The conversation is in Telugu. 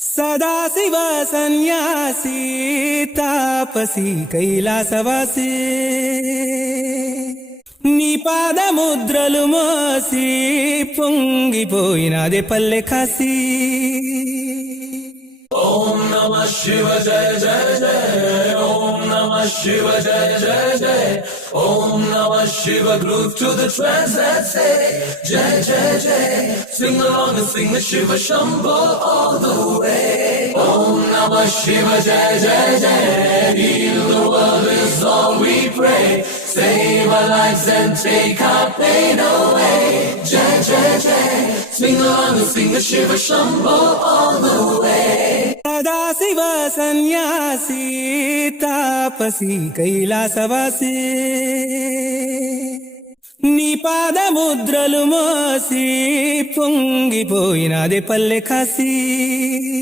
సదాశివ సన్యాసి తాపసి కైలాసవాసి నీ పాదముద్రలు మోసి పొంగిపోయినదే పల్లె కాసి. Om Namah Shiva Jai Jai Jai. Om Namah Shiva Jai Jai Jai. Om Namah Shiva, groove to the trance that say Jai Jai Jai. Sing along and sing the Shiva Shambho all the way. Om Namah Shiva Jai Jai Jai. Heal the world is all we pray. Save our lives and take our pain away. Jai Jai Jai. Sing along and sing the Shiva Shambho all the way. Sadashiva సన్యాసి తాపసి కైలాసవాసి నీ పాదముద్రలు మోసి పొంగిపోయినదే పల్లె కాసి.